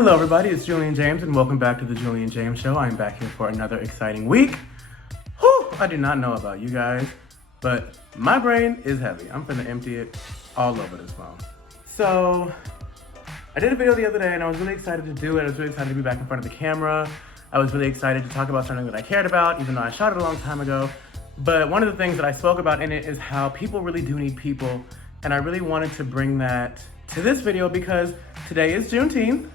Hello everybody, it's Julian James and welcome back to the Julian James Show. I'm back here for another exciting week. Whew, I do not know about you guys, but my brain is heavy. I'm finna empty it all over this phone. So, I did a video the other day and I was really excited to do it. I was really excited to be back in front of the camera. I was really excited to talk about something that I cared about, even though I shot it a long time ago. But one of the things that I spoke about in it is how people really do need people. And I really wanted to bring that to this video because today is Juneteenth.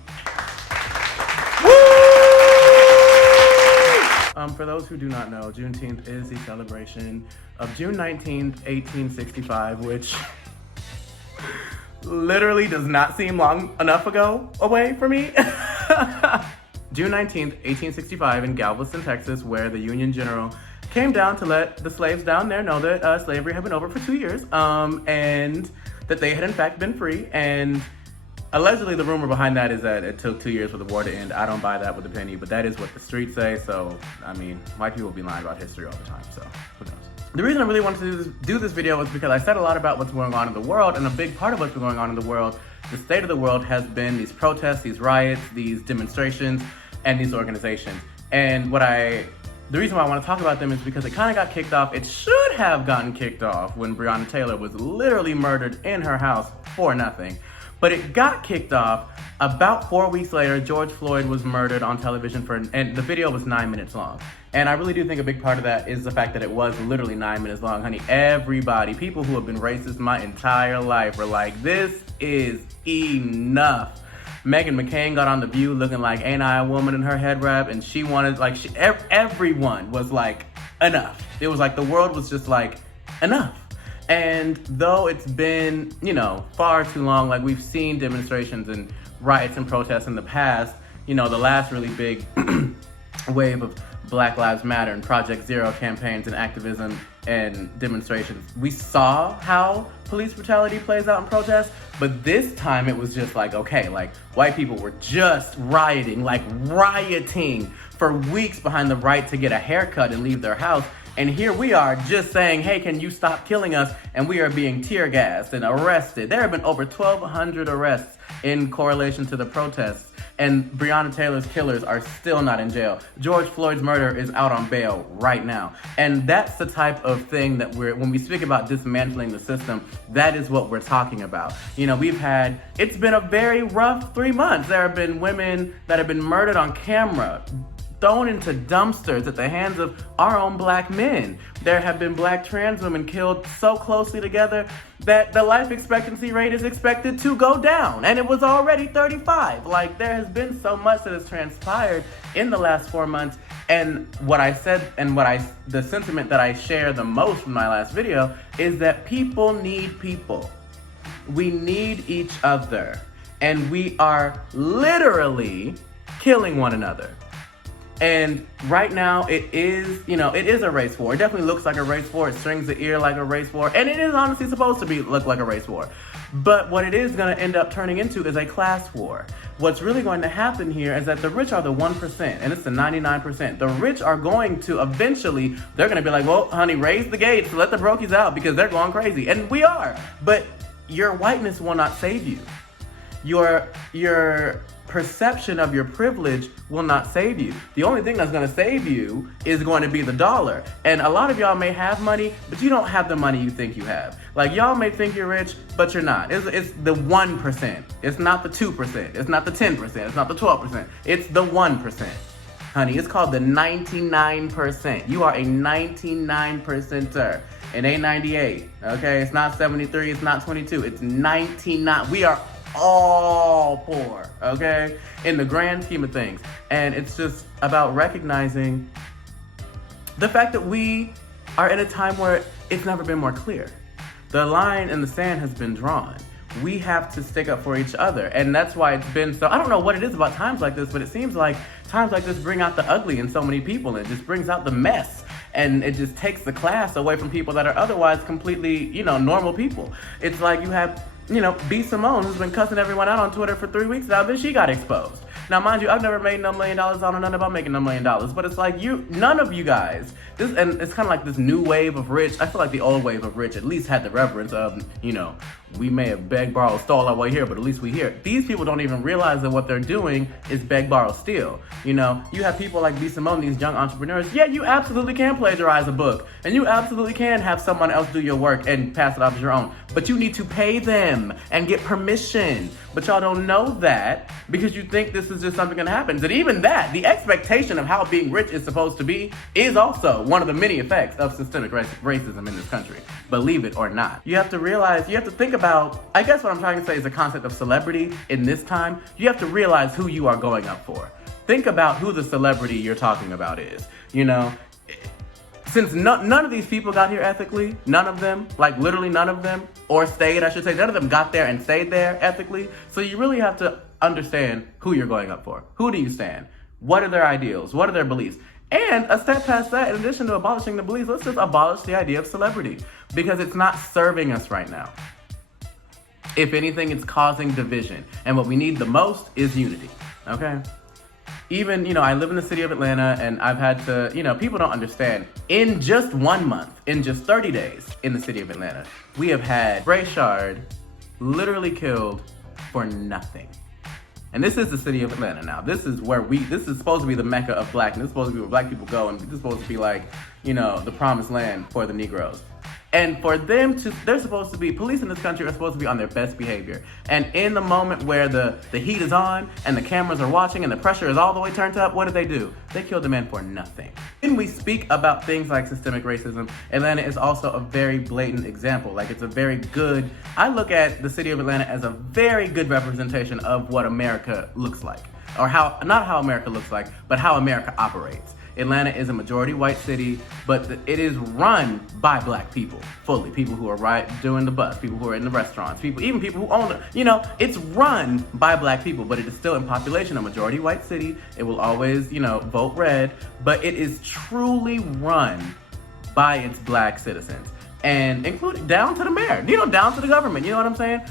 For those who do not know, Juneteenth is the celebration of June 19th, 1865, which literally does not seem long enough ago away for me. June 19th, 1865 in Galveston, Texas, where the Union General came down to let the slaves down there know that slavery had been over for 2 years and that they had in fact been free. And allegedly, the rumor behind that is that it took 2 years for the war to end. I don't buy that with a penny, but that is what the streets say. So, I mean, white people be lying about history all the time, so who knows? The reason I really wanted to do this video was because I said a lot about what's going on in the world, and a big part of what's been going on in the world, the state of the world, has been these protests, these riots, these demonstrations, and these organizations. And the reason why I want to talk about them is because it kind of got kicked off. It should have gotten kicked off when Breonna Taylor was literally murdered in her house for nothing. But it got kicked off about 4 weeks later. George Floyd was murdered on television and the video was 9 minutes long. And I really do think a big part of that is the fact that it was literally 9 minutes long, honey. People who have been racist my entire life were like, this is enough. Meghan McCain got on The View looking like Ain't I a Woman in her head wrap, and she wanted, everyone was like, enough. It was like the world was just like, enough. And though it's been, far too long, like we've seen demonstrations and riots and protests in the past, the last really big wave of Black Lives Matter and Project Zero campaigns and activism and demonstrations, we saw how police brutality plays out in protests, but this time it was just like, okay, like white people were just rioting for weeks behind the right to get a haircut and leave their house. And here we are just saying, hey, can you stop killing us? And we are being tear gassed and arrested. There have been over 1,200 arrests in correlation to the protests. And Breonna Taylor's killers are still not in jail. George Floyd's murderer is out on bail right now. And that's the type of thing that when we speak about dismantling the system, that is what we're talking about. It's been a very rough 3 months. There have been women that have been murdered on camera, thrown into dumpsters at the hands of our own black men. There have been black trans women killed so closely together that the life expectancy rate is expected to go down, and it was already 35. Like, there has been so much that has transpired in the last 4 months, and what I said and the sentiment that I share the most from my last video is that people need people. We need each other, and we are literally killing one another. And right now it is a race war. It definitely looks like a race war. It strings the ear like a race war. And it is honestly supposed to look like a race war. But what it is going to end up turning into is a class war. What's really going to happen here is that the rich are the 1% and it's the 99%. The rich are going to eventually, they're going to be like, well, honey, raise the gates, let the brokies out because they're going crazy. And we are. But your whiteness will not save you. Your perception of your privilege will not save you. The only thing that's going to save you is going to be the dollar. And a lot of y'all may have money, but you don't have the money you think you have. Like, y'all may think you're rich, but you're not. It's the 1%. It's not the 2%. It's not the 10%. It's not the 12%. It's the 1%. Honey, it's called the 99%. You are a 99%er. It ain't 98, okay? It's not 73, it's not 22. It's 99. We are all poor, okay, in the grand scheme of things. And it's just about recognizing the fact that we are in a time where it's never been more clear. The line in the sand has been drawn. We have to stick up for each other. And that's why it's been so, I don't know what it is about times like this, but it seems like times like this bring out the ugly in so many people. It just brings out the mess. And it just takes the class away from people that are otherwise completely, normal people. It's like you have B. Simone, who's been cussing everyone out on Twitter for 3 weeks now, then she got exposed. Now, mind you, I've never made no $1 million. I don't know nothing about making no $1 million. But it's like none of you guys, and it's kind of like this new wave of rich. I feel like the old wave of rich at least had the reverence of, we may have begged, borrowed, stole our way here, but at least we here. These people don't even realize that what they're doing is beg, borrow, steal. You have people like B. Simone, these young entrepreneurs. Yeah, you absolutely can plagiarize a book, and you absolutely can have someone else do your work and pass it off as your own. But you need to pay them and get permission. But y'all don't know that because you think this is just something that happens. And even that, the expectation of how being rich is supposed to be is also one of the many effects of systemic racism in this country. Believe it or not. You have to realize, you have to think about, I guess what I'm trying to say is the concept of celebrity in this time. You have to realize who you are going up for. Think about who the celebrity you're talking about is. Since none of these people got here ethically, none of them, like literally none of them, or stayed, I should say, none of them got there and stayed there ethically. So you really have to understand who you're going up for. Who do you stand? What are their ideals? What are their beliefs? And a step past that, in addition to abolishing the beliefs, let's just abolish the idea of celebrity because it's not serving us right now. If anything, it's causing division. And what we need the most is unity, okay? Even, I live in the city of Atlanta and I've had to, people don't understand. In just 1 month, in just 30 days in the city of Atlanta, we have had Rayshard literally killed for nothing. And this is the city of Atlanta now. This is supposed to be the Mecca of blackness. This is supposed to be where black people go, and this is supposed to be like, the promised land for the Negroes. And for them they're supposed to be, police in this country are supposed to be on their best behavior. And in the moment where the heat is on and the cameras are watching and the pressure is all the way turned up, what do? They killed the man for nothing. When we speak about things like systemic racism, Atlanta is also a very blatant example. Like I look at the city of Atlanta as a very good representation of what America looks like. Or not how America looks like, but how America operates. Atlanta is a majority white city, but it is run by black people, fully. People who are doing the bus, people who are in the restaurants, even people who own it. It's run by black people, but it is still in population a majority white city. It will always, vote red, but it is truly run by its black citizens. And including down to the mayor, down to the government, you know what I'm saying?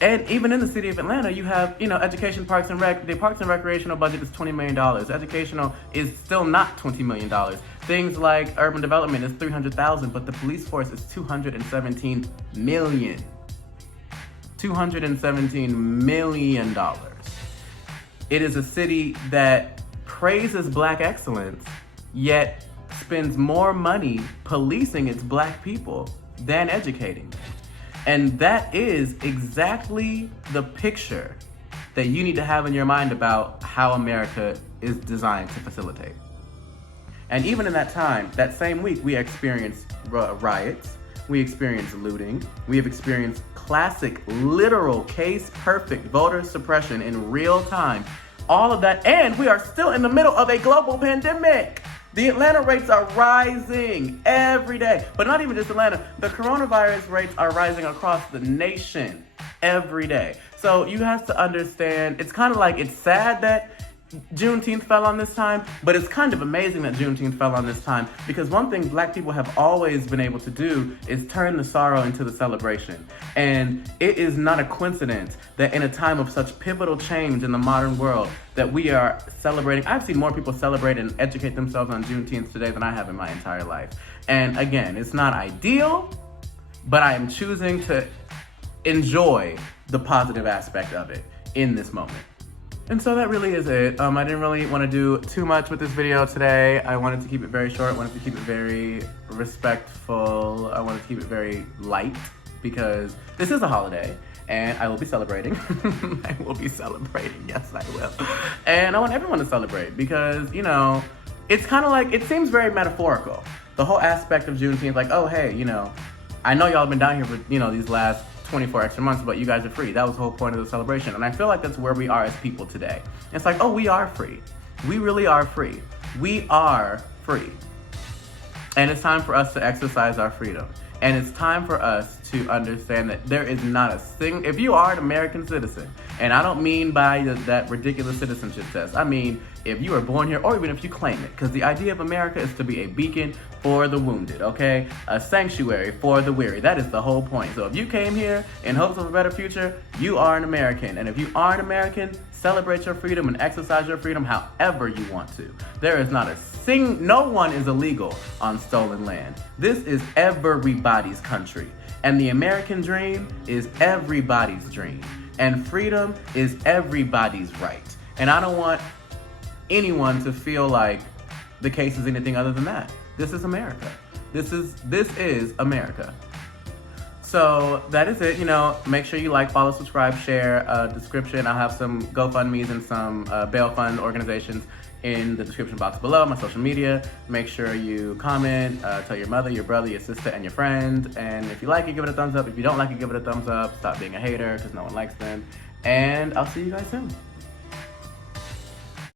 And even in the city of Atlanta, you have, education, parks and rec. The parks and recreational budget is $20 million. Educational is still not $20 million. Things like urban development is $300,000, but the police force is $217 million. $217 million. It is a city that praises black excellence, yet spends more money policing its black people than educating them. And that is exactly the picture that you need to have in your mind about how America is designed to facilitate. And even in that time, that same week, we experienced riots, we experienced looting, we have experienced classic, literal, case-perfect voter suppression in real time. All of that, and we are still in the middle of a global pandemic. The Atlanta rates are rising every day, but not even just Atlanta. The coronavirus rates are rising across the nation every day. So you have to understand, it's kind of like, it's sad that Juneteenth fell on this time, but it's kind of amazing that Juneteenth fell on this time because one thing black people have always been able to do is turn the sorrow into the celebration. And it is not a coincidence that in a time of such pivotal change in the modern world that we are celebrating. I've seen more people celebrate and educate themselves on Juneteenth today than I have in my entire life. And again, it's not ideal, but I am choosing to enjoy the positive aspect of it in this moment. And so that really is it. I didn't really want to do too much with this video today. I wanted to keep it very short. I wanted to keep it very respectful. I wanted to keep it very light because this is a holiday and I will be celebrating. I will be celebrating. Yes, I will. And I want everyone to celebrate because, it's kind of like, it seems very metaphorical. The whole aspect of Juneteenth, like, oh, hey, I know y'all have been down here for, these last 24 extra months, but you guys are free. That was the whole point of the celebration. And I feel like that's where we are as people today. It's like, oh, we are free. We really are free. We are free. And it's time for us to exercise our freedom. And it's time for us to understand that there is not a thing, if you are an American citizen, and I don't mean by that ridiculous citizenship test, I mean if you are born here or even if you claim it, because the idea of America is to be a beacon for the wounded, okay? A sanctuary for the weary. That is the whole point. So if you came here in hopes of a better future, you are an American. And if you are an American, Celebrate your freedom and exercise your freedom however you want to. There is not no one is illegal on stolen land. This is everybody's country. And the American dream is everybody's dream. And freedom is everybody's right. And I don't want anyone to feel like the case is anything other than that. This is America. This is America. So that is it. Make sure you like, follow, subscribe, share. Description. I'll have some GoFundMe's and some bail fund organizations in the description box below. My social media. Make sure you comment. Tell your mother, your brother, your sister, and your friend. And if you like it, give it a thumbs up. If you don't like it, give it a thumbs up. Stop being a hater because no one likes them. And I'll see you guys soon.